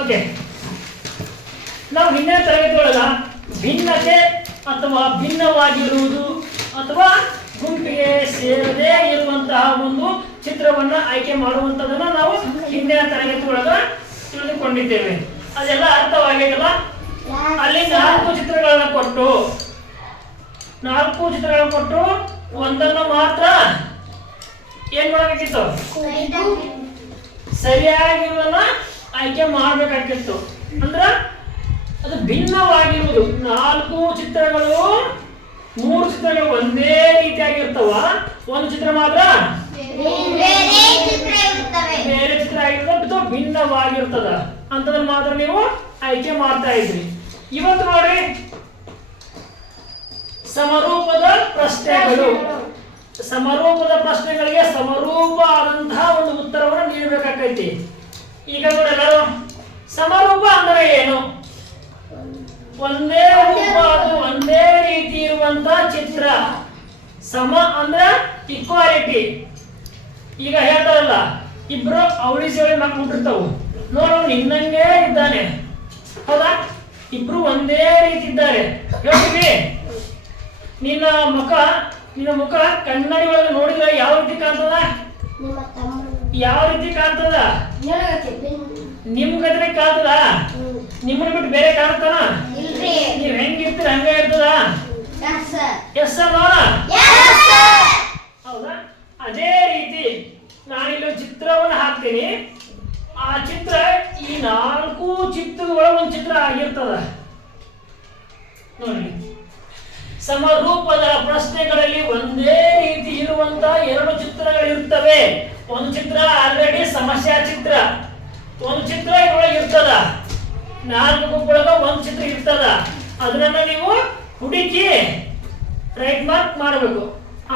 Okay, ನಾವು ಹಿಂದಿನ ತರಗತಿಯೊಳಗ ಭಿನ್ನತೆ ಅಥವಾ ಭಿನ್ನವಾಗಿರುವುದು ಅಥವಾ ಗುಂಪಿಗೆ ಸೇರದೇ ಇರುವಂತಹ ಒಂದು ಚಿತ್ರವನ್ನ ಆಯ್ಕೆ ಮಾಡುವಂತದನ್ನ ನಾವು ಹಿಂದಿನ ತರಗತಿಯೊಳಗ ತಿಳಿದುಕೊಂಡಿದ್ದೇವೆ. ಅದೆಲ್ಲ ಅರ್ಥವಾಗೈತಲ್ಲ. ಅಲ್ಲಿ 4 ಚಿತ್ರಗಳನ್ನ ಕೊಟ್ಟು ಒಂದನ್ನು ಮಾತ್ರ ಏನ್ ಮಾಡಬೇಕಿತ್ತು? ಸರಿಯಾಗಿರುವುದನ್ನ ಆಯ್ಕೆ ಮಾಡಬೇಕಾಗಿತ್ತು. ಅಂದ್ರ ಅದು ಭಿನ್ನವಾಗಿರುವುದು. 4 ಚಿತ್ರಗಳು 3 ಚಿತ್ರಗಳು ಒಂದೇ ರೀತಿಯಾಗಿರ್ತಾವ, ಒಂದು ಚಿತ್ರ ಮಾತ್ರ ಬೇರೆ ಚಿತ್ರ ಆಗಿರ್ತದೆ, ಭಿನ್ನವಾಗಿರ್ತದ ಅಂತದನ್ನ ಮಾತ್ರ ನೀವು ಆಯ್ಕೆ ಮಾಡ್ತಾ ಇದ್ರಿ. ಇವತ್ತು ನೋಡಿ ಸಮರೂಪದ ಪ್ರಶ್ನೆಗಳಿಗೆ ಸಮರೂಪ ಆದಂತಹ ಒಂದು ಉತ್ತರವನ್ನು ನೀಡಬೇಕಾಗೈತಿ. ಈಗ ನೋಡಿ ಎಲ್ಲರೂ, ಸಮರೂಪ ಅಂದ್ರೆ ಏನು? ಒಂದೇ ರೂಪ, ಅದು ಒಂದೇ ರೀತಿ ಇರುವಂತ ಚಿತ್ರ. ಸಮ ಅಂದ್ರೆ ಇಕ್ವಾಲಿಟಿ. ಈಗ ಹೇಳ್ತಾರಲ್ಲ, ಇಬ್ರು ಅವಳಿ ಸೇವಳಿ ಮಕ್ಕಳು ಹುಟ್ಟಿರ್ತಾವು, ನೋಡು ನಿನ್ನಂಗೆ ಇದ್ದಾನೆ, ಹೌದಾ? ಇಬ್ರು ಒಂದೇ ರೀತಿ ಇದ್ದಾರೆ. ಹೇಳ್ತೀವಿ, ನಿನ್ನ ಮುಖ ಕನ್ನಡಿ ಒಳಗೆ ನೋಡಿದ್ರೆ ಯಾವ ರೀತಿ ಕಾಣ್ತದ? ಯಾವ ರೀತಿ ಕಾಣ್ತದ? ನಿಮ್ ಗದ್ರೆ ಕಾಣ್ತದ? ನಿಮ್ಮನ್ನ ಬಿಟ್ಟು ಬೇರೆ ಕಾಣ್ತಾನ? ನೀವ್ ಹೆಂಗಿರ್ತೀರ ಹಂಗ ಇರ್ತದ? ಎಸ್ ನೋಡ, ಹೌದಾ? ಅದೇ ರೀತಿ ನಾನಿಲ್ಲಿ ಚಿತ್ರವನ್ನು ಹಾಕ್ತೀನಿ. ಆ ಚಿತ್ರ ಈ 4 ಚಿತ್ರಗಳ ಒಂದು ಚಿತ್ರ ಆಗಿರ್ತದ ನೋಡಿ. ಸಮರೂಪದ ಪ್ರಶ್ನೆಗಳಲ್ಲಿ ಒಂದೇ ರೀತಿ ಇರುವಂತ 2 ಚಿತ್ರಗಳಿರ್ತವೆ. ಒಂದು ಚಿತ್ರ ಆಲ್ರೆಡಿ ಸಮಸ್ಯಾ ಚಿತ್ರ, ಒಂದು ಚಿತ್ರ ಇದ್ರೊಳಗೆ ಇರ್ತದ. 4 ಗುಂಪೊಳಗ ಒಂದು ಚಿತ್ರ ಇರ್ತದ. ಅದನ್ನ ನೀವು ಹುಡುಕಿ ರೈಟ್ ಮಾರ್ಕ್ ಮಾಡಬೇಕು.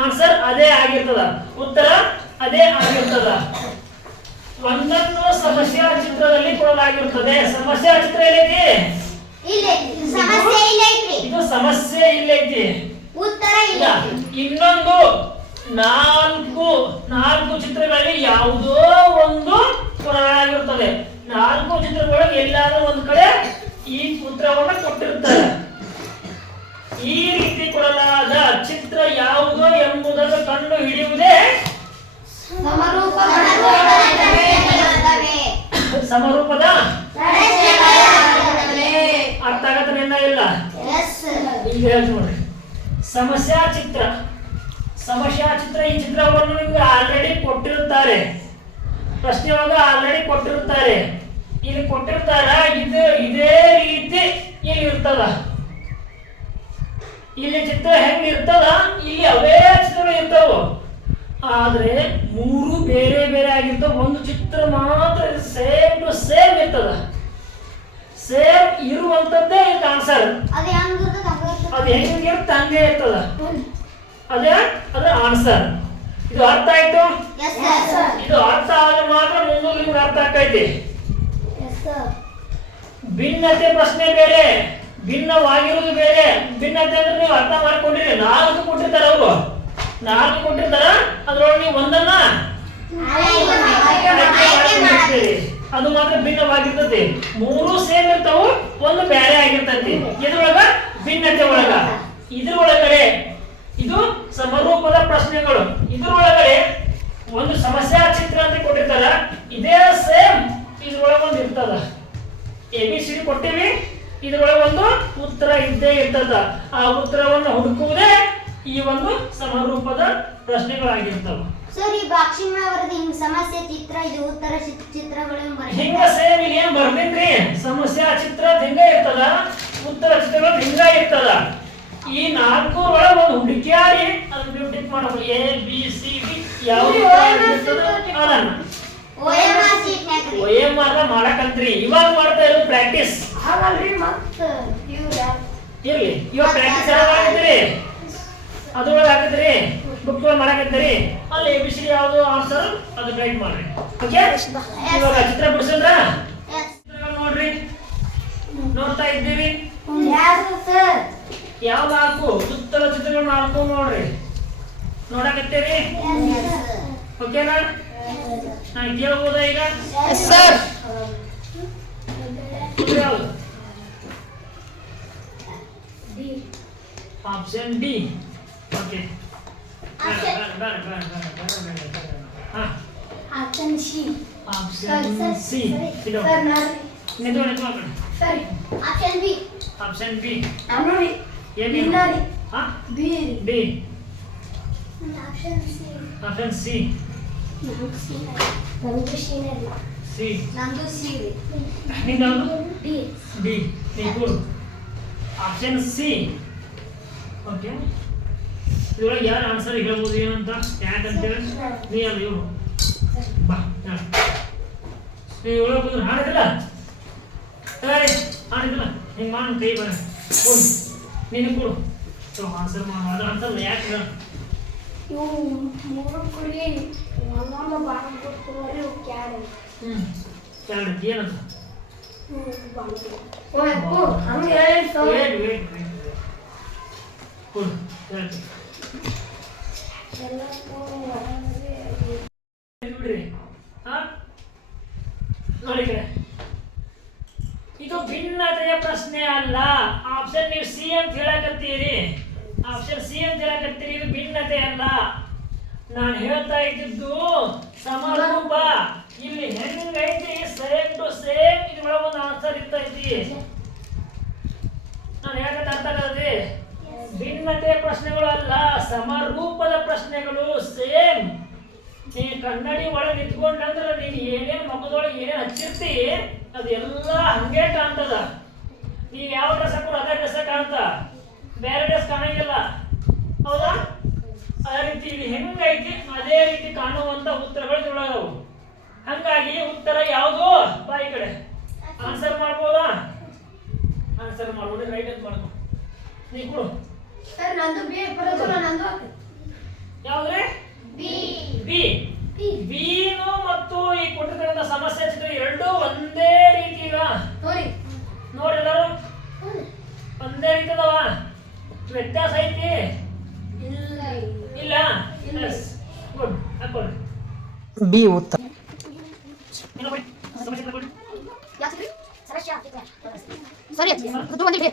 ಆನ್ಸರ್ ಅದೇ ಆಗಿರ್ತದ, ಉತ್ತರ ಅದೇ ಆಗಿರ್ತದ. ಒಂದನ್ನು ಸಮಸ್ಯಾ ಚಿತ್ರದಲ್ಲಿ ಕೊಡಲಾಗಿರುತ್ತದೆ. ಸಮಸ್ಯಾ ಚಿತ್ರ ಎಲ್ಲೈತಿ? ಇದು ಸಮಸ್ಯೆ ಇಲ್ಲೈತಿ, ಉತ್ತರ ಇಲ್ಲ. ಇನ್ನೊಂದು 4 ಚಿತ್ರಗಳಲ್ಲಿ ಯಾವುದೋ ಒಂದು ಕೊಡಲಾಗಿರುತ್ತದೆ. 4 ಚಿತ್ರಗಳೊಳಗೆ ಎಲ್ಲಾದ್ರೂ ಒಂದು ಕಡೆ ಈ ಉತ್ತರವನ್ನು ಕೊಟ್ಟಿರ್ತಾರೆ. ಈ ರೀತಿ ಕೊಡಲಾದ ಚಿತ್ರ ಯಾವುದು ಎಂಬುದನ್ನು ಕಂಡು ಹಿಡಿಯುವುದೇ ಸಮರೂಪದ. ಅರ್ಥ ಆಗತ್ತೆ ಇಲ್ಲ? ಈಗ ನೋಡಿ, ಸಮಸ್ಯಾ ಚಿತ್ರ ಈ ಚಿತ್ರವನ್ನು ನಿಮ್ಗೆ ಆಲ್ರೆಡಿ ಕೊಟ್ಟಿರುತ್ತಾರೆ, ಪ್ರಶ್ನೆ ಒಳಗ ಆಲ್ರೆಡಿ ಕೊಟ್ಟಿರುತ್ತಾರೆ. ಇಲ್ಲಿ ಕೊಟ್ಟಿರ್ತಾರ, ಇದು ಇದೇ ರೀತಿ ಇಲ್ಲಿ ಇರ್ತದ. ಇಲ್ಲಿ ಚಿತ್ರ ಹೆಂಗ್ ಇರ್ತದ, ಇಲ್ಲಿ ಅವೇ ಚಿತ್ರಗಳು ಇರ್ತಾವ. ಆದ್ರೆ 3 ಬೇರೆ ಬೇರೆ ಆಗಿರ್ತಾವ. ಒಂದು ಚಿತ್ರ ಮಾತ್ರ ಸೇಮ್ ಟು ಸೇಮ್ ಇರ್ತದ. ಸೇಮ್ ಇರುವಂತದ್ದೇ ಇದಕ್ಕೆ ಆನ್ಸರ್. ಅದು ಹೆಂಗಿರುತ್ತೆ ಹಂಗೆ ಇರ್ತದ. ಅದೇ ಆನ್ಸರ್. ಇದು ಅರ್ಥ ಆಯ್ತು? ಇದು ಅರ್ಥ ಆದ್ರೆ ಮಾತ್ರ ಮುಂದೆ ನಿಮ್ಗೆ ಅರ್ಥ ಆಗ್ತೈತಿ. ಭಿನ್ನತೆ ಪ್ರಶ್ನೆ ಬೇರೆ, ಭಿನ್ನವಾಗಿರುವುದು ಬೇರೆ. ಭಿನ್ನತೆ ಅಂದ್ರೆ ನೀವು ಅರ್ಥ ಮಾಡ್ಕೊಂಡಿರಿ. 4 ಕೊಟ್ಟಿರ್ತಾರ, ಅವರು 4 ಕೊಟ್ಟಿರ್ತಾರ, ಅದ್ರೊಳಗೆ ನೀವು ಒಂದನ್ನ ಅದು ಮಾತ್ರ ಭಿನ್ನವಾಗಿರ್ತದೆ. 3 ಸೇಮ್ ಇರ್ತಾವು, ಒಂದು ಬೇರೆ ಆಗಿರ್ತೈತಿ. ಇದ್ರೊಳಗ ಭಿನ್ನತೆ ಒಳಗ, ಇದ್ರೊಳಗಡೆ ಇದು ಸಮರೂಪದ ಪ್ರಶ್ನೆಗಳು. ಇದ್ರೊಳಗಡೆ ಒಂದು ಸಮಸ್ಯಾ ಚಿತ್ರ ಅಂತ ಕೊಟ್ಟಿರ್ತಾರ, ಇದೇ ಸೇಮ್ ಇದ್ರೊಳಗೆ ಒಂದು ಇರ್ತದ. ABCD ಕೊಟ್ಟಿವಿ, ಇದ್ರೊಳಗೆ ಒಂದು ಉತ್ತರ ಇದ್ದೇ ಇರ್ತದ. ಆ ಉತ್ತರವನ್ನು ಹುಡುಕುವುದೇ ಈ ಒಂದು ಸಮರೂಪದ ಪ್ರಶ್ನೆಗಳಾಗಿರ್ತವೆ. ಸರ್, ಈ ಬಾಕ್ಸಿಂಗ್ ಅವರದ್ದು ಹಿಂಗ ಸಮಸ್ಯೆ ಚಿತ್ರ, ಇದು ಉತ್ತರ ಚಿತ್ರಗಳು ಹಿಂಗ ಸೇಮ್ ಇಲ್ಲಿ ಏನ್ ಬರ್ತೀನ್ರಿ? ಸಮಸ್ಯಾ ಚಿತ್ರ ಹಿಂಗ ಇರ್ತದ, ಉತ್ತರ ಚಿತ್ರಗಳು ಹಿಂಗ ಇರ್ತದ. ಈ 4 ಒಳಗೆ ಒಂದು ಹುಡುಕಿಯಾಡಿ ಅದನ್ನ ನೀವು ಟಿಕ್ ಮಾಡಬಹುದು. ABCD ಯಾವ ಇರ್ತದ ಅದನ್ನ OMR ಶೀಟ್ ನಾಗ ಏನ್ ಮಾಡಕಂತ್ರಿ, ಇವಾಗ ಮಾಡ್ತಾ ಇರೋದು ಪ್ರಾಕ್ಟೀಸ್. ಹಾಗಲ್ರಿ ಮತ್ತೆ ಇರ್ಲಿ, ಇವಾಗ ಪ್ರಾಕ್ಟೀಸ್ ಆಗತ್ತೀರಿ, ಅದ್ರೊಳಗೆ ಆಗತ್ತೀರಿ, ಬುಕ್ ಮಾಡಕತ್ತೀರಿ. ಅಲ್ಲಿ ABCD ಯಾವ್ದು ಆನ್ಸರ್ ಅದು ರೈಟ್ ಮಾಡ್ರಿ. ಓಕೆ, ಇವಾಗ ಚಿತ್ರ ಬಿಡಿಸಿದ್ರ ನೋಡ್ರಿ, ನೋಡ್ತಾ ಇದ್ದೀವಿ. ಯಾವ 4 ಸುತ್ತಲ ಚಿತ್ರಗಳು 4 ನೋಡ್ರಿ, ನೋಡಕತ್ತೀರಿ. ಓಕೆನಾ? ನಾನು ಕೇಳ್ಬೋದಾ ಈಗ? ಸರ್ ಯಾವುದು? Option D. Okay, option C. Option C. Option B. Option B ನೋಡಿ ಏನಿಲ್ಲ. B. B. Option C. Option C. ನಂದು ಸಿ. ಸಿ. ನಂದು ಸಿ. ನಿನ್ನದು ಡಿ. ಡಿ. ನೀವು ಆಪ್ಷನ್ ಸಿ. ಓಕೆ, ಇದ್ರೊಳಗೆ ಯಾರು ಆನ್ಸರ್ ಹೇಳ್ಬೋದು ಏನಂತ, ಯಾಕಂತೇಳಿ ನೀ ಅಲ್ಲ ಇವರು ಬಾ ನೀವು ಒಳಗೆ ಬಂದ್ರೆ ಹಾಡಿದಿಲ್ಲ, ಹಾಡಿದಿಲ್ಲ, ಹಿಂಗೆ ಮಾಡಿ ಕೈ ಬರ ಕೊಡು, ನೀನು ಕೊಡು. ಸೊ ಆನ್ಸರ್ ಮಾಡೋದು ಅಂತಲ್ಲ, ಯಾಕೆ ಹೇಳ? ಇವು 3 ಕುಡಿ ಒಂದೊಂದು ಬಾಣ ಕೊಡ್ತಾರೆ ಕ್ಯಾರೆ. ಕ್ಯಾರೆಟ್ ಏನಂತ? ಹಂಗೆ ವೇಟ್ ಕೊಡು ಕ್ಯಾರೆಟ್ ಬಿಡ್ರಿ. ನೋಡಿ ಕಡೆ, ಇದು ಭಿನ್ನತೆಯ ಪ್ರಶ್ನೆ ಅಲ್ಲ. ಆಪ್ಷನ್ ನೀವು ಸಿ ಅಂತ ಹೇಳಕತ್ತೀರಿ, ಆಪ್ಷನ್ ಸಿ ಅಂತ ಹೇಳಕತ್ತೀರಿ, ಇದು ಭಿನ್ನತೆ ಅಲ್ಲ. ನಾನು ಹೇಳ್ತಾ ಇದ್ದಿದ್ದು ಸಮರೂಪ. ಇಲ್ಲಿ ಹೆಂಗೈತಿ ಸೇಮ್ ಟು ಸೇಮ್ ಇದ್ರೊಳಗೆ ಒಂದು ಆನ್ಸರ್ ಇರ್ತೈತಿ. ನಾನು ಹೇಳಕತ್ತ ಅರ್ಥ ಆಗತ್ತೆ. ಭಿನ್ನತೆಯ ಪ್ರಶ್ನೆಗಳು ಅಲ್ಲ, ಸಮರೂಪದ ಪ್ರಶ್ನೆಗಳು ಸೇಮ್. ನೀನು ಕನ್ನಡಿ ಒಳಗೆ ನಿಂತ್ಕೊಂಡ್ರೆ ನೀನು ಏನೇನು ಮಗದೊಳಗೆ ಏನೇನು ಹಚ್ಚಿರ್ತಿ ಅದೆಲ್ಲ ಹಂಗೆ ಕಾಣ್ತದ. ನೀವು ಯಾವ ಡ್ರೆಸ್ ಹಾಕೋದು ಅದೇ ಡ್ರೆಸ್ ಕಾಣ್ತ, ಬೇರೆ ಡ್ರೆಸ್ ಕಾಣಂಗಿಲ್ಲ, ಹೌದಾ? ಅದೇ ರೀತಿ ಇದು ಹೆಂಗೈತಿ ಅದೇ ರೀತಿ ಕಾಣುವಂತ ಉತ್ತರಗಳು ಇದ್ರೊಳಗವು. ಹಂಗಾಗಿ ಉತ್ತರ ಯಾವುದು ಬಾ ಈ ಕಡೆ ಆನ್ಸರ್ ಮಾಡ್ಬೋದಾ? ಆನ್ಸರ್ ಮಾಡ್ಬೋದು, ರೈಟ್ ಅಂತ ಮಾಡ್ಕೊ. ನೀ ಕೊಡು. ಸರ್ ನಂದು ಬಿ ಬರೋದಿಲ್ಲ, ನಂದು ಯಾವ್ದ್ರೆ? ಬಿ. ಬಿ. ಬೀನು ಮತ್ತು ಈ ಕೊಟ್ಟಿರ್ತಕ್ಕಂಥ ಸಮಸ್ಯೆ ಚಿತ್ರ ಎರಡೂ ಒಂದೇ ರೀತಿ ಇವ ನೋಡಿ. ನೋಡಿ ಎಲ್ಲರೂ ಒಂದೇ ರೀತಿ ಅದಾವ, ವ್ಯತ್ಯಾಸ ಐತಿ ಇಲ್ಲ? ಗುಡ್, ಹಾಕೊಳ್ಳಿ. ಬಿ ಉತ್ತರ. ಸರಿ ಇದು ಒಂದು ಬಿ.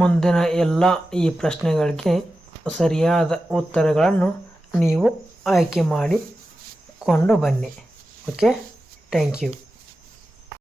ಮುಂದಿನ ಎಲ್ಲ ಈ ಪ್ರಶ್ನೆಗಳಿಗೆ ಸರಿಯಾದ ಉತ್ತರಗಳನ್ನು ನೀವು ಆಯ್ಕೆ ಮಾಡಿಕೊಂಡು ಬನ್ನಿ. Okay, thank you.